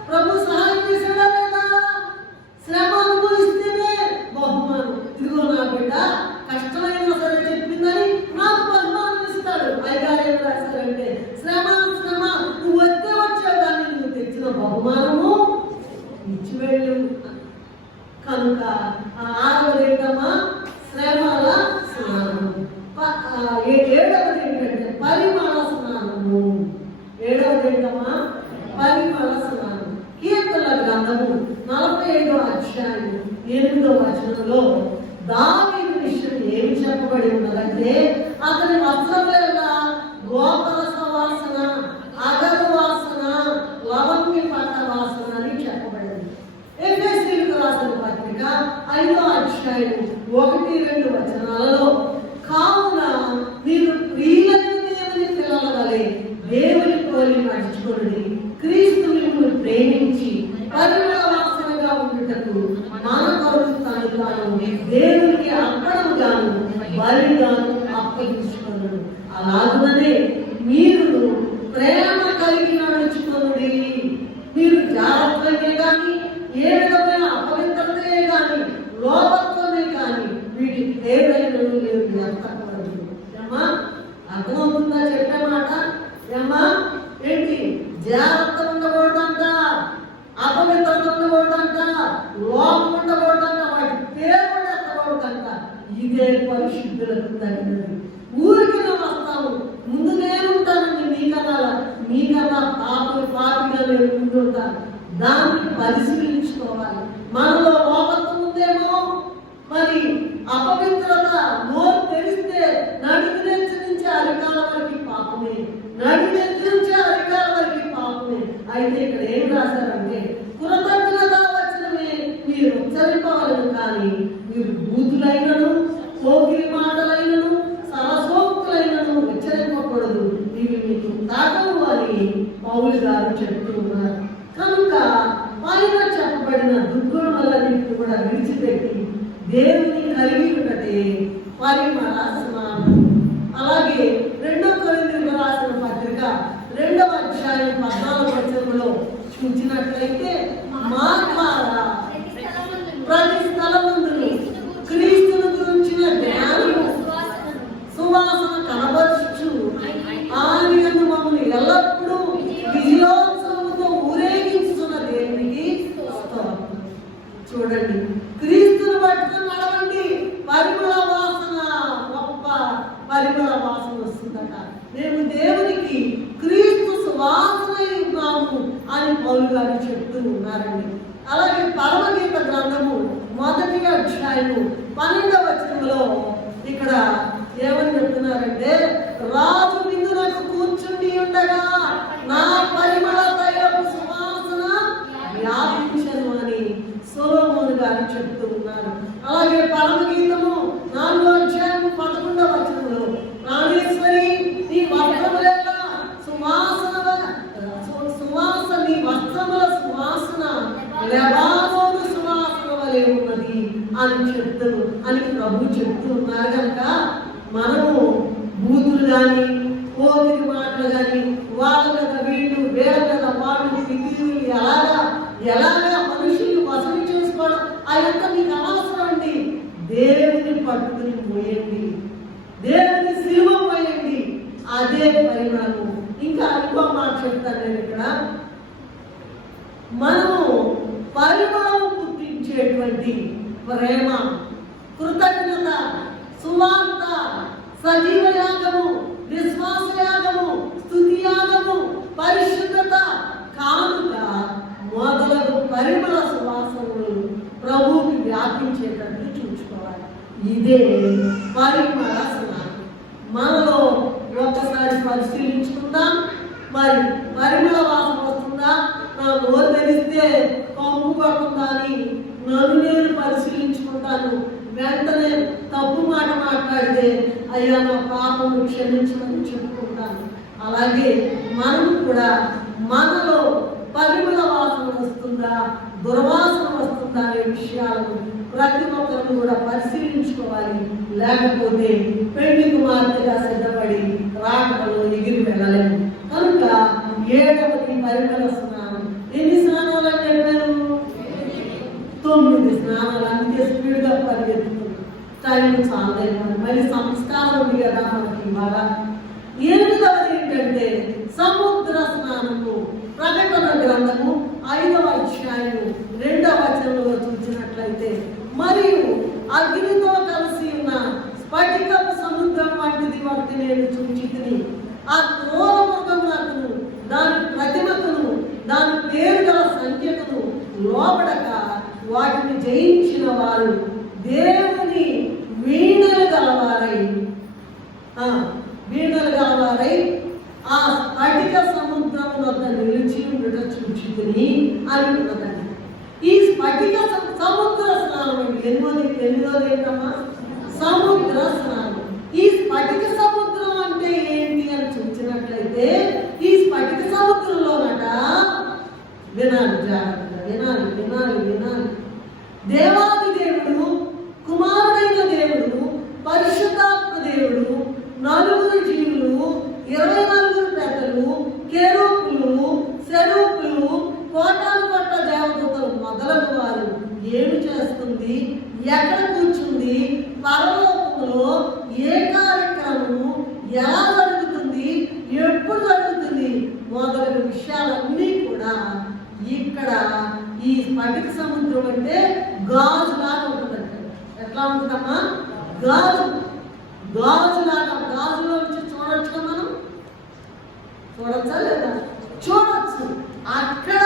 ప్రభు సహాయం చేశాడా లేదా? శ్రమ అనుభవిస్తేనే బహుమానం. ఇదిగో నా బిడ్డ కష్టమైనా సరే చెప్పిందని నాకు బహుమానం ఇస్తాడు. అయ్యగారు ఏం రాశారంటే శ్రమ శ్రమ నువ్వు వచ్చావు కానీ నువ్వు తెచ్చిన బహుమానము ఇచ్చి వెళ్ళు. కనుక ఆరవది ఏంటమ్మా? శ్రమల స్నానం. ఏడవది ఏంటంటే పరిమళ స్నానము. ఏడవది ఏంటమ్మా? పరిమళ స్నానం. కీర్తనల గ్రంథము 45వ అధ్యాయం 8వ వచనంలో దావీదు విషయం ఏమి చెప్పబడి ఉన్నదంటే అతని వస్త్రముల గోపరస వాసన, అగరు వాసన, లవంగి పట్ట వాసన అని చెప్పబడింది. ఎఫెసీయులకు రాసిన పత్రిక 5వ అధ్యాయం 1-2 వచనాలలో కావున మీరు ప్రియులైన దేవుని పిల్లల వలె దేవుని పోలి నడుచుకోండి, క్రీస్తు మిమ్మల్ని ప్రేమించి పరిమళ వాసనగా ఉండుటకు మన కొరకు తాను దేవునికి అర్పణముగాను బలిగాను అప్పగించుకున్నాడు. అలాగనే మీరు ప్రేమ కలిగి నడుచుకోండి. మీరు జాగ్రత్తగా కానీ ఏ విధమైన అపవిత్రతే కానీ లోపత్వమే కానీ వీటి ఏదైనా మీరు వ్యర్థపడదు. ఏమ్మా అర్థమవుతుందా చెప్పే మాట? ఏమ్మా ఏంటి? జాగ్రత్త ఉండకూడదంట, అపవిత్రత ఉండకూడదంట, లోపం ఉండకూడదంట, వాటి పేరు కూడా ఎత్తకూడదంట. ఇదే పరిశుద్ధులకు తగినది. ఊరికి వస్తాము, ముందు నేనుంటానండి, మీకన్నా పాపిగా నేను ముందుంటాను. దాన్ని పరిశీలించుకోవాలి. మనలో లోపత్వం ఉందేమో, మరి అపవిత్రత నోరు తెరిస్తే నడినెత్తి నుంచి అరికాల వరకు పాపమే, నడినెత్తి నుంచి అరికాల వరకు పాపమే. అయితే ఇక్కడ ఏం రాశారంటే కృతజ్ఞత వచనమే మీరు ఉచ్చరింపవలను, కానీ మీరు బూతులైనను పోగిరి మాటలైనను సరసోక్తులైనను ఉచ్చరింపకూడదు, ఇవి మీకు తాగవు అని పౌలు గారు చెప్తూ ఉన్నారు. కనుక పైన చెప్పబడిన దుర్గుణములన్నింటినీ కూడా విడిచిపెట్టి దేవుని కలిగి ఉన్నదే పరిమళ స్నానం. అలాగే 2 కొరింథీయులకు రాసిన పత్రిక 2వ అధ్యాయం 14వ వచనంలో చూసినట్లయితే మా ద్వారా ప్రతి స్థలమందును క్రీస్తును గురించిన జ్ఞానము సువాసన కనబరుచు ఆయన యందు మమ్మల్ని ఎల్లప్పుడూ విజయోత్సవంతో ఊరేగించుతున్న దేవునికి స్తోత్రం. చూడండి, క్రీస్తును పట్టుకుని నడవండి, పరిమళ వాసన, గొప్ప పరిమళ వాసన వస్తుందట. మేము దేవునికి క్రీస్తు సువాసన ఉన్నాము అని పౌలు గారు చెప్తూ ఉన్నారండి. అలాగే పరమగీత గ్రంథము 1వ అధ్యాయము 12వ వచనంలో ఇక్కడ ఏమని చెప్తున్నారంటే రాజు విందునకు కూర్చుండి ఉండగా నా పరిమళ తైలపు సువాసన వ్యాపించను అని సొలొమోను గారు చెప్తూ ఉన్నారు. అలాగే పరమగీతము 4వ అధ్యాయం 11వ వచనంలో ప్రాణేశ్వరి నీ వస్త్రముల సువాసన నీ వస్త్రముల సువాసన లెబానోను సువాసన వలె ఉన్నది అని ప్రభు చెప్తూ ఉన్నారు. కనుక మనము బూతులు కానీ పోతిరి మాటలు కానీ వాళ్ళ మీద వీళ్ళు వేల మీద వాళ్ళు పితిలు ఎలాగా మనుషులు వసతి చేసుకోవడం అదంతా మీకు అనవసరం అండి. దేవుని పట్టుకుని పోయండి, దేవుని సిలువ పోయండి, అదే పరిమళము. ఇంకా ఇంకో మాట చెప్తాను నేను ఇక్కడ. మనము పరిమళం పుట్టించేటువంటి ప్రేమ, కృతజ్ఞత, సువార్త, సజీవ యాగము, విశ్వాస యాగము, స్తుతి యాగము, పరిశుద్ధత, కానుక మొదలగు పరిమళ సువాసనలు ప్రభువుకి వ్యాపించేటట్టు చూసుకోవాలి. ఇదే పరిమళ స్నానం. మనలో ఒక్కసారి పరిశీలించుకుందాం. మరి పరిమళ వాసన వస్తుందా, నా నోరు తెరిస్తే పంపు పడుతుందా అని నన్ను నేను పరిశీలించుకుంటాను. వెంటనే తప్పు మాట మాట్లాడితే అయ్యా నా పాపము క్షమించమని చెప్పుకుంటాను. అలాగే మనం కూడా మనలో పరిమళ వాసన వస్తుందా, దుర్వాసన వస్తుందా అనే విషయాలను ప్రతి ఒక్కరిని కూడా పరిశీలించుకోవాలి. లేకపోతే పెళ్లి కుమార్తెగా సిద్ధపడి రాకడలో ఎగిరి వెళ్ళలేము. కనుక 7వది పరిమళ స్నానం. ఎన్ని స్నానాలు అని చెప్పాను? 9 స్నానాలు. అంతే స్పీడ్గా పరిగెత్తుతుంది. టైం చాలేదు. మరి సంస్కారం ఉంది కదా మనకి ఇవాళ. 8వది ఏంటంటే సముద్ర స్నానము. ప్రకటన గ్రంథము 5వ అధ్యాయము 2వ వచనంలో చూసినట్లయితే, మరియు అగ్నితో కలిసి ఉన్న స్ఫటికపు సముద్రం వంటిది ఒకటి నేను చూచితిని. ఆ క్రూర మృగమునకును దాని ప్రతిమకును దాని పేరు గల సంఖ్యకును లోబడక వాటిని జయించిన వారు దేవుని వీణలు గలవారై ఆ స్ఫటిక సముద్రం వద్ద నిలిచి ఉండట చూచితిని అని ఉన్నదండి. ఈ స్ఫటిక సముద్ర స్నానం అండి. ఎనిమిదోది ఏంటమ్మా? సముద్ర స్నానం. ఈ స్ఫటిక సముద్రం అంటే ఏంటి అని చూసినట్లయితే, ఈ స్ఫటిక సముద్రంలోనట వినాలి, జాగ్రత్తగా వినాలి వినాలి వినాలి. దేవాది దేవుడు, కుమారుడైన దేవుడు, పరిశుద్ధాత్మ దేవుడు, 4 జీవులు, 24 పెద్దలు, కెరూబులు, సెరూపులు, కోటాను కోట్ల దేవదూతలు మొదలగు వారు ఏమి చేస్తుంది, ఎక్కడ కూర్చుంది, పరలోకంలో ఏ కార్యక్రమము ఎలా జరుగుతుంది, ఎప్పుడు జరుగుతుంది మొదలగు విషయాలన్నీ కూడా ఇక్కడ ఈ స్ఫటిక సముద్రం అంటే గాజులాగా ఉంటుందంట. ఎట్లా ఉంటుందమ్మా? గాజులాగా. గాజులో నుంచి చూడొచ్చు మనం. చూడొచ్చా లేదా? చూడొచ్చు. అక్కడ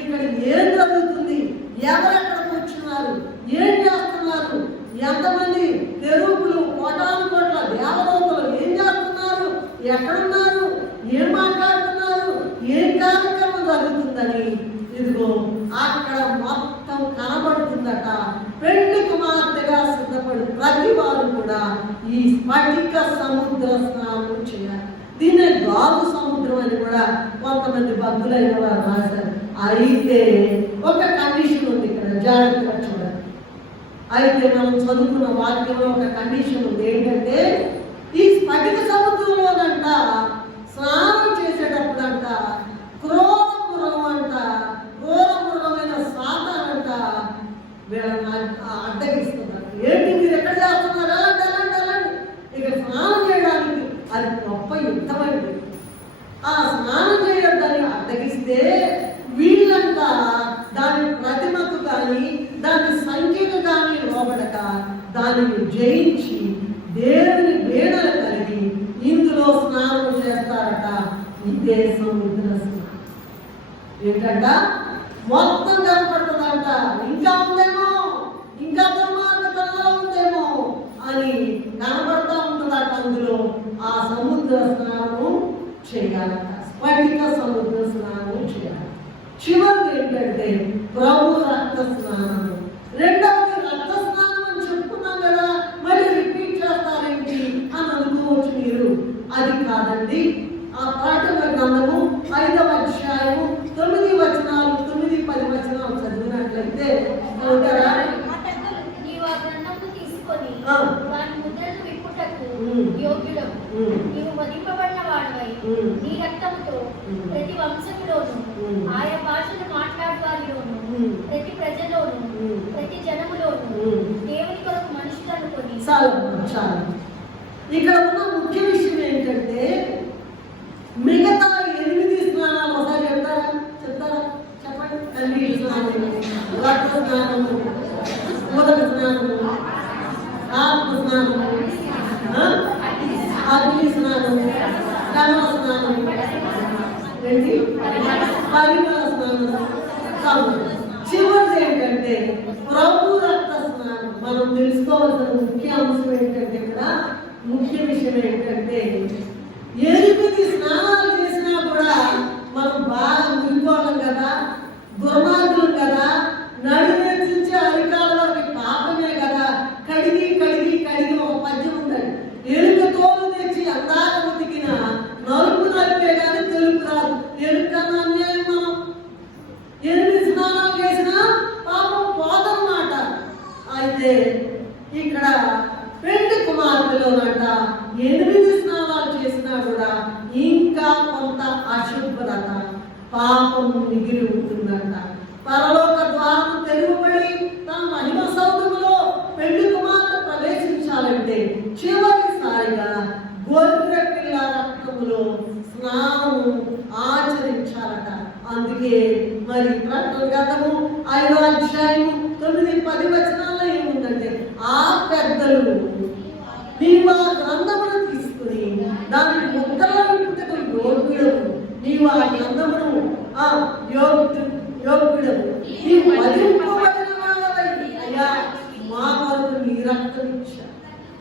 ఇక్కడ ఏం జరుగుతుంది, ఎవరెక్కడ కూర్చున్నారు, ఏం చేస్తున్నారు, ఎంతమంది కెరూబులు, కోటాను కోట్ల దేవదూతలు ఏం చేస్తున్నారు, ఎక్కడున్నారు, ఏం మాట్లాడుతున్నారు, ఏం కార్యక్రమం జరుగుతుందని ఇదిగో అక్కడ మొత్తం కనబడుతుందట. పెళ్లి కుమార్తెగా సిద్ధపడి ప్రతి వారు కూడా ఈ స్ఫటిక సముద్ర స్నానం చేయాలి. దీన్ని గాజు సముద్రం అని కూడా కొంతమంది భక్తులైన వారు రాశారు. అయితే ఒక కండిషన్ ఉంది ఇక్కడ, జాగ్రత్తగా చూడాలి. అయితే మనం చదువుకున్న వాక్యంలో ఒక కండిషన్ ఉంది. ఏంటంటే ఈ స్ఫటిక సముద్రంలోనంట స్నానం చేసేటప్పుడంట క్రూర మృగం అంట, క్రూర మృగమైన సాతానంట వీళ్ళని అడ్డగిస్తున్నారు. ఏంటి మీరు ఎక్కడ చేస్తున్నారు, ఎలాంటి ఎలాంటి ఎలాంటి ఇక స్నానం చేయడానికి అది గొప్ప యుద్ధమైంది. ఆ స్నానం చేయడాన్ని అడ్డగిస్తే వీళ్ళంతా దాని ప్రతిమకు కానీ దాని సంఖ్యకు కానీ లోబడక దానిని జయించి దేవుని వేడలు కలిగి ఇందులో స్నానం చేస్తారట. ఇదే సముద్ర స్నానం. ఏంటంట? మొత్తం కనపడుతుందంట. ఇంకా ఉందేమో, ఇంకా దుర్మార్గతలో ఉందేమో అని కనబడతా ఉంటుందట. అందులో ఆ సముద్ర స్నానము చేయాలట. స్ఫటిక సముద్ర స్నానం చేయాలి. చివరిది ఏంటంటే ప్రభు రక్త స్నానము. 2వది రక్త స్నానం అని చెప్పుకున్నాం కదా, మరి రిపీట్ చేస్తారేంటి అని అనుకోవచ్చు మీరు. అది కాదండి. ఆ ప్రకటన గ్రంథము 5వ అధ్యాయము 9 వచనాలు 9-10 వచనాలు చదివినట్లయితే నీవు వధింపబడిన వాడివై నీ రక్తముతో ప్రతి వంశములోను, ఆయా భాషను మాట్లాడు వారిలోను, ప్రతి ప్రజలోను, ప్రతి జనములోను దేవుని కొరకు మనుషులను కొని. ఇక్కడ ఉన్న ముఖ్య విషయం ఏంటంటే మిగతా 8 స్నానాలు ఒకసారి చెప్తారా? చెప్పండి. రక్త స్నానము, ఉదక స్నానము, ఆత్మ స్నానము, అగ్ని స్నానము, కర్మ స్నానము, ఏంటి పరిమళ స్నానము కావు. చివరిది ఏంటంటే ప్రభు రక్త స్నానం. మనం తెలుసుకోవాల్సిన ముఖ్య అంశం ఏంటంటే, ఇక్కడ ముఖ్య విషయం ఏంటంటే, 8 స్నానాలు చేసినా కూడా మనం బాగా మునిపోవడం కదా, దుర్మార్గులు కదా, నడిని నుంచి అరికాల వరకు పాపమే కదా, కడిగి కడిగి కడిగి ఒక పద్యం ఉందండి. ఎలుక తోలు తెచ్చి అందాక ఉతికిన నలుపు నలిపే కానీ తెలుపు రాదు. ఎలుకన్నా అన్యాయం. మనం 8 స్నానాలు చేసినా పాపం పోదన్నమాట. అయితే ఇక్కడ పెళ్లి కుమార్తెలోనంట 8 స్నానాలు చేసినా కూడా ఇంకా కొంత అశుభ్రత, పాపం మిగిలి ఉంటుందంట. పరలోక ద్వారం తెరువబడి తన మహిమ సౌధములో పెళ్లి కుమార్తె ప్రవేశించాలంటే చివరిసారిగా గొర్రె పిల్ల రక్తములో స్నానం ఆచరించాలట. అందుకే మరి ప్రకటన గ్రంథము 5వ అధ్యాయము 9-10 వచనాల్లో ఏముందంటే, ఆ పెద్దలు నీవు ఆ గ్రంథమును తీసుకుని దానికి ముద్రలు విప్పుటకు యోగ్యుడవు, నీవు ఆ గ్రంథమును యోగ్యుడవు, నీవు వధింపబడిన వాడవై అయ్యా మా కొరకు నీ రక్తం ఇచ్చా.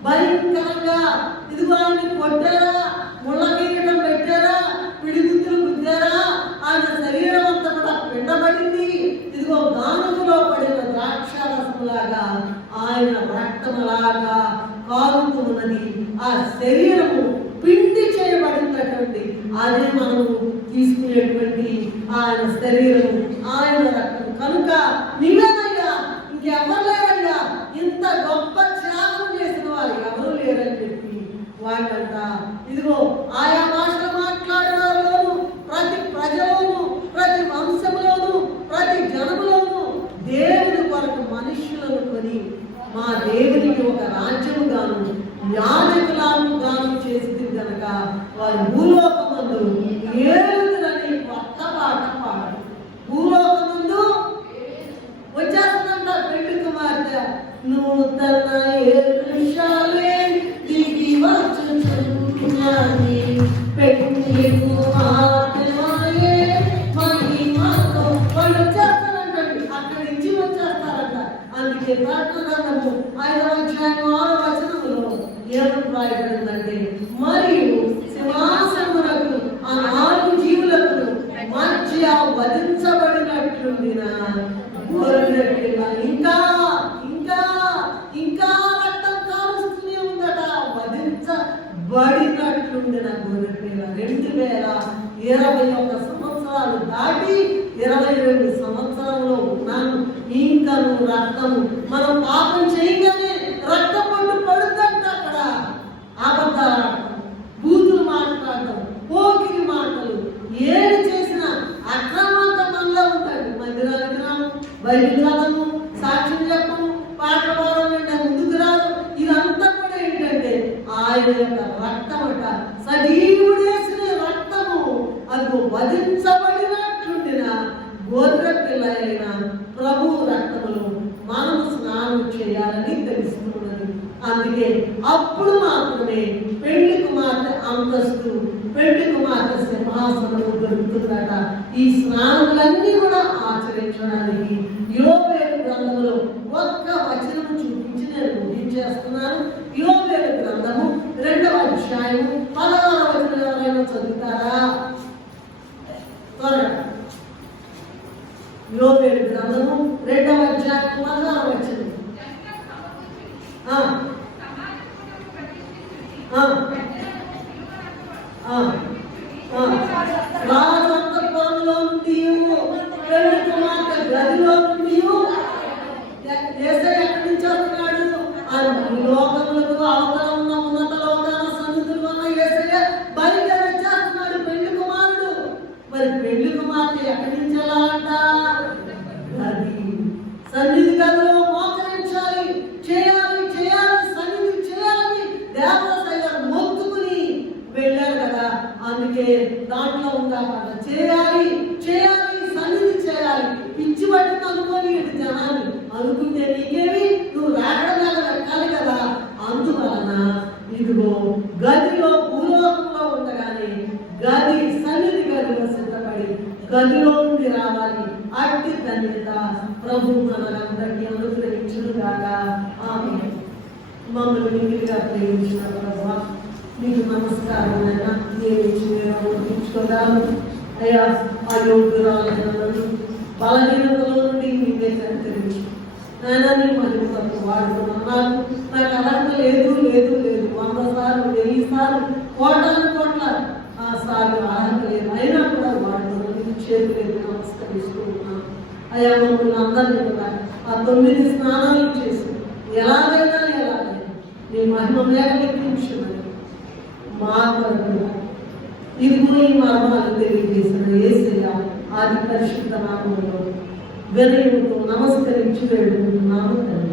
భయంకరంగా ఇదిగో ఆయన కొట్టారా, ముళ్ళ కిరీటం పెట్టారా, పిడిగుద్దులు గుద్దారా, ఆయన శరీరం అంతా కూడా పిండబడింది. ఇదిగో గానుగులో పడిన ద్రాక్షారసములాగా ఆయన రక్తములాగా కారుతున్నది. ఆ శరీరము పిండి చేయబడినటువంటి అదే మనము తీసుకునేటువంటి ఆయన శరీరము, ఆయన రక్తం. కనుక నీవేనయ్యా, ఇంకెవరు లేరయ్యా, ఇంత గొప్ప త్యాగం చేసిన వారు ఎవరు లేరని చెప్పి వాళ్ళంట ఇదిగో ఆయా భాషలు మాట్లాడిన వారిలోను, ప్రతి ప్రజలోను, ప్రతి వంశములోను, ప్రతి జనములోను దేవుని కొరకు మనుష్యులను కొని మా దేవునికి ఒక రాజ్యము గాను యాజకులను గాను చేసింది కనుక వారి భూలోకమందు ఏలుదురని కొత్త పాట పాడు. భూలోకమందు వచ్చేస్తుందంట పెళ్లి కుమార్తె, నూతన ఏలుషాలే దిగి వచ్చుచున్నది, పెళ్లి కుమార్తెమాయే మహిమతో. వాళ్ళు వచ్చేస్తారంటండి, అక్కడి నుంచి వచ్చేస్తారంట. అందుకే ప్రకటన గ్రంథము 5వ అధ్యాయం 6వ వచనములో ఏమని రాయబడిందంటే, మరియు సింహాసనములకు ఆ 4 జీవులకు మధ్య వధించబడినట్లుండిన గొర్రె పిల్ల ఇంకా ఇంకా ఇంకా రక్తం కారుస్తూనే ఉందట. వధించబడినట్లుండిన గొర్రె పిల్ల 2021 సంవత్సరాలు దాటి 22 సంవత్సరంలో ఉన్నాను. ఇంకా నువ్వు రక్తము, మనం పాపం చేయగానే రక్తం పట్టు పడుతుందంట. అక్కడ అబద్ధాలు, బూతులు మాట్లాడటం, పోకిరి మాటలు, ఏది చేసినా అక్రమాంత మనలో ఉంటాడు. మందిరానికి రాము, బయటికి రాము, సాక్ష్యం చెప్పము, పాటలు పాడాలంటే ముందుకు రాదు. ఇదంతా కూడా ఏంటంటే ఆయన యొక్క రక్తమట, సజీవుడేసిన రక్తము. అది వధించబడినట్లుండిన గొర్రె పిల్ల అయిన ప్రభు రక్తములో మనం స్నానం చేయాలని తెలుస్తున్నది. అందుకే అప్పుడు మాత్రమే పెళ్లి కుమార్తె అంతస్తు, పెళ్లి కుమార్తె సింహాసనము దొరుకుతుందట. ఈ స్నానములన్నీ కూడా ఆచరించడానికి యోవేలు గ్రంథములో ఒక్క వచనం చూపించి నేను ముగించేస్తున్నాను. యోవేలు గ్రంథము 2వ అధ్యాయము 16వ వచనం ఎవరైనా చదువుతారా? త్వరగా. యోవేలు గ్రంథము 2వ అధ్యాయం 16వ వచనం. రాజంతపురంలో నుండి పెళ్లి కుమార్తె గదిలో నుండి యేసయ్య ఎక్కడి నుంచి వస్తున్నాడు? లోకములకు అవతల ఉన్న ఉన్నత లోకాల సన్నిధిలో ఉన్న యేసయ్య బయట వచ్చేస్తున్నాడు పెళ్లి కుమారుడు. మరి పెళ్లి కుమార్తె ఎక్కడి నుంచి వెళ్ళాలంట? గది, సన్నిధి గదిలో మోకరించాలి, చేయాలి చేయాలి, సన్నిధి చేయాలి. దేవత రావాలి. అట్టి ధన్యత ప్రభు మనందరికీ అనుగ్రహించును గాక. ఆమేన్. మమ్మల్ని మిగిలిగా ప్రేమించిన ప్రభు మీకు నమస్కారం అయినా నేర్చుకోదాము అయ్యా. అయోగ్యురాలైన నన్ను బలహీనతలో నుండి మీరే కనికరించి నాయన నీ మహిమకు వాడుకున్నాను. నాకు అర్హత లేదు లేదు లేదు 100 సార్లు 1000 సార్లు కోట్ల సార్లు అర్హత లేదు, అయినా కూడా వాడుకున్నాను. చేతులేదు నమస్కరిస్తూ ఉన్నాను అయ్యా. మమ్మల్ని అందరినీ కూడా ఆ 9 స్నానాలు చేసి ఎలాగైనా నీ మహిమ మేఘించున్నది మా కొరకు ఇదిగో ఈ మర్మాలు తెలియజేసిన యేసయ్య ఆది పరిశుద్ధ నామములో వినయముతో నమస్కరించి వేడుకుంటున్నాము తండ్రి.